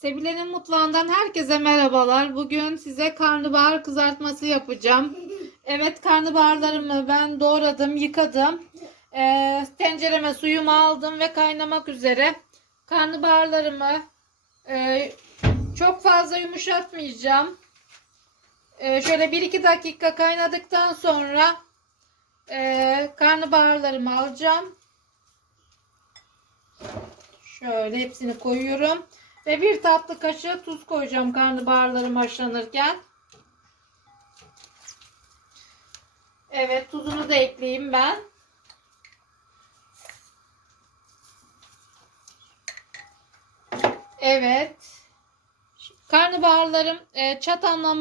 Sevilen'in mutfağından herkese merhabalar. Bugün size karnabahar kızartması yapacağım. Evet karnabaharlarımı ben doğradım, yıkadım. Ee, tencereme suyumu aldım ve kaynamak üzere. Karnabaharlarımı e, çok fazla yumuşatmayacağım. Ee, şöyle 1-2 dakika kaynadıktan sonra e, karnabaharlarımı alacağım. Şöyle hepsini koyuyorum. Ve bir tatlı kaşığı tuz koyacağım karnabaharlarım haşlanırken. Evet tuzunu da ekleyeyim ben. Evet. Karnabaharlarım e,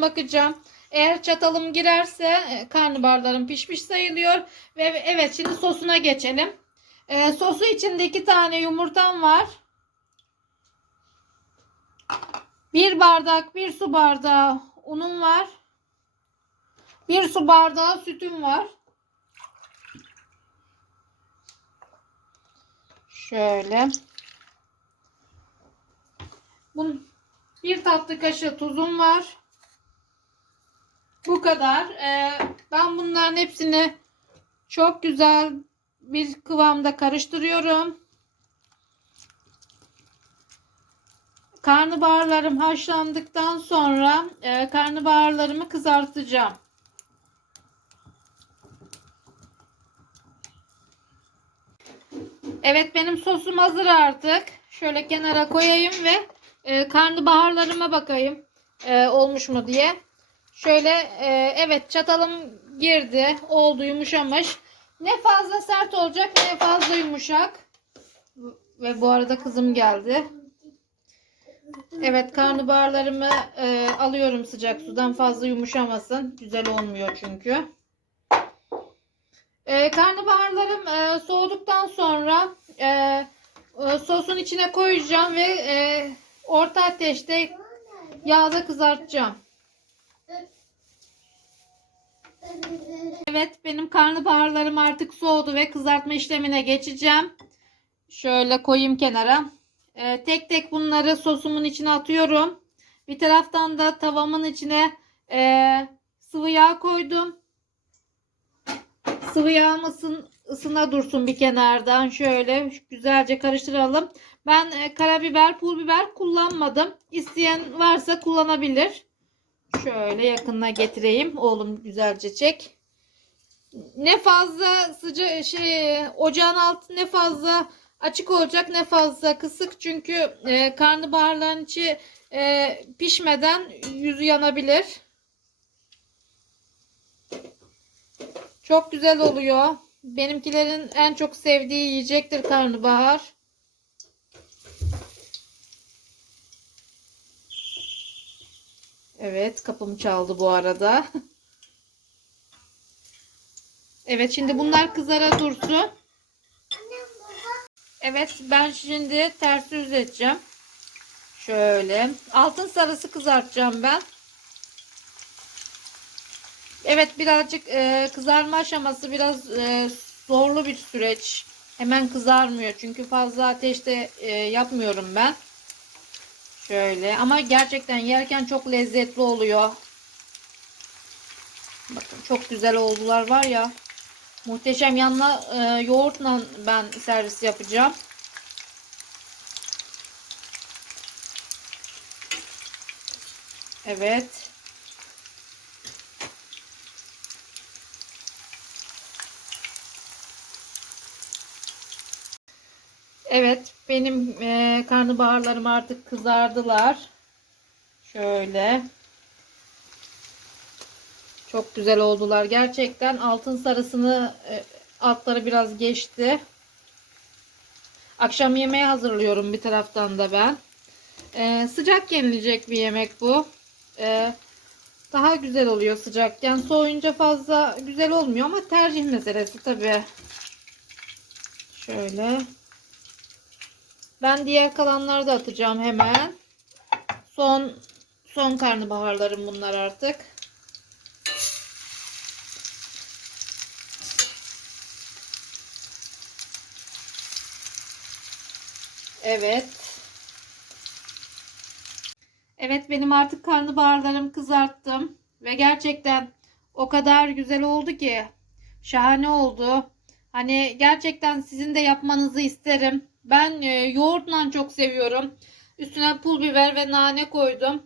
bakacağım. Eğer çatalım girerse e, karnabaharlarım pişmiş sayılıyor. Ve evet şimdi sosuna geçelim. E, sosu içinde iki tane yumurtam var. Bir bardak, bir su bardağı unum var. Bir su bardağı sütüm var. Şöyle. Bunun bir tatlı kaşığı tuzum var. Bu kadar. Ee, ben bunların hepsini çok güzel bir kıvamda karıştırıyorum. Karnabaharlarım haşlandıktan sonra e, karnabaharlarımı kızartacağım. Evet benim sosum hazır artık. Şöyle kenara koyayım ve e, karnabaharlarıma bakayım e, olmuş mu diye. Şöyle e, evet çatalım girdi. Oldu yumuşamış. Ne fazla sert olacak ne fazla yumuşak. Ve bu arada kızım geldi. Evet karnabaharlarımı e, alıyorum sıcak sudan fazla yumuşamasın. Güzel olmuyor çünkü. E, karnabaharlarım e, soğuduktan sonra e, e, sosun içine koyacağım ve e, orta ateşte yağda kızartacağım. Evet benim karnabaharlarım artık soğudu ve kızartma işlemine geçeceğim. Şöyle koyayım kenara. Ee, tek tek bunları sosumun içine atıyorum. Bir taraftan da tavamın içine e, sıvı yağ koydum. Sıvı yağım ısın, ısına dursun bir kenardan. Şöyle güzelce karıştıralım. Ben e, karabiber, pul biber kullanmadım. İsteyen varsa kullanabilir. Şöyle yakınına getireyim. Oğlum güzelce çek. Ne fazla sıcak şey ocağın altı ne fazla açık olacak ne fazla kısık çünkü e, karnabaharların içi e, pişmeden yüzü yanabilir. Çok güzel oluyor. Benimkilerin en çok sevdiği yiyecektir karnabahar. Evet kapım çaldı bu arada. Evet şimdi bunlar kızara dursun. Evet ben şimdi ters yüz edeceğim. Şöyle. Altın sarısı kızartacağım ben. Evet birazcık e, kızarma aşaması biraz e, zorlu bir süreç. Hemen kızarmıyor. Çünkü fazla ateşte e, yapmıyorum ben. Şöyle ama gerçekten yerken çok lezzetli oluyor. Bakın çok güzel oldular var ya. Muhteşem yanına e, yoğurtla ben servis yapacağım. Evet. Evet benim e, karnabaharlarım artık kızardılar. Şöyle. Çok güzel oldular. Gerçekten altın sarısını e, altları biraz geçti. Akşam yemeği hazırlıyorum bir taraftan da ben. E, sıcak yenilecek bir yemek bu. E, daha güzel oluyor sıcakken. Soğuyunca fazla güzel olmuyor ama tercih meselesi tabii. Şöyle. Ben diğer kalanları da atacağım hemen. Son son karnabaharlarım bunlar artık. Evet. Evet benim artık karnabaharlarım kızarttım. Ve gerçekten o kadar güzel oldu ki. Şahane oldu. Hani gerçekten sizin de yapmanızı isterim. Ben e, yoğurtla çok seviyorum. Üstüne pul biber ve nane koydum.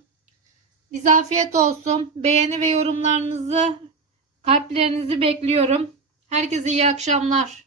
Bize afiyet olsun. Beğeni ve yorumlarınızı, kalplerinizi bekliyorum. Herkese iyi akşamlar.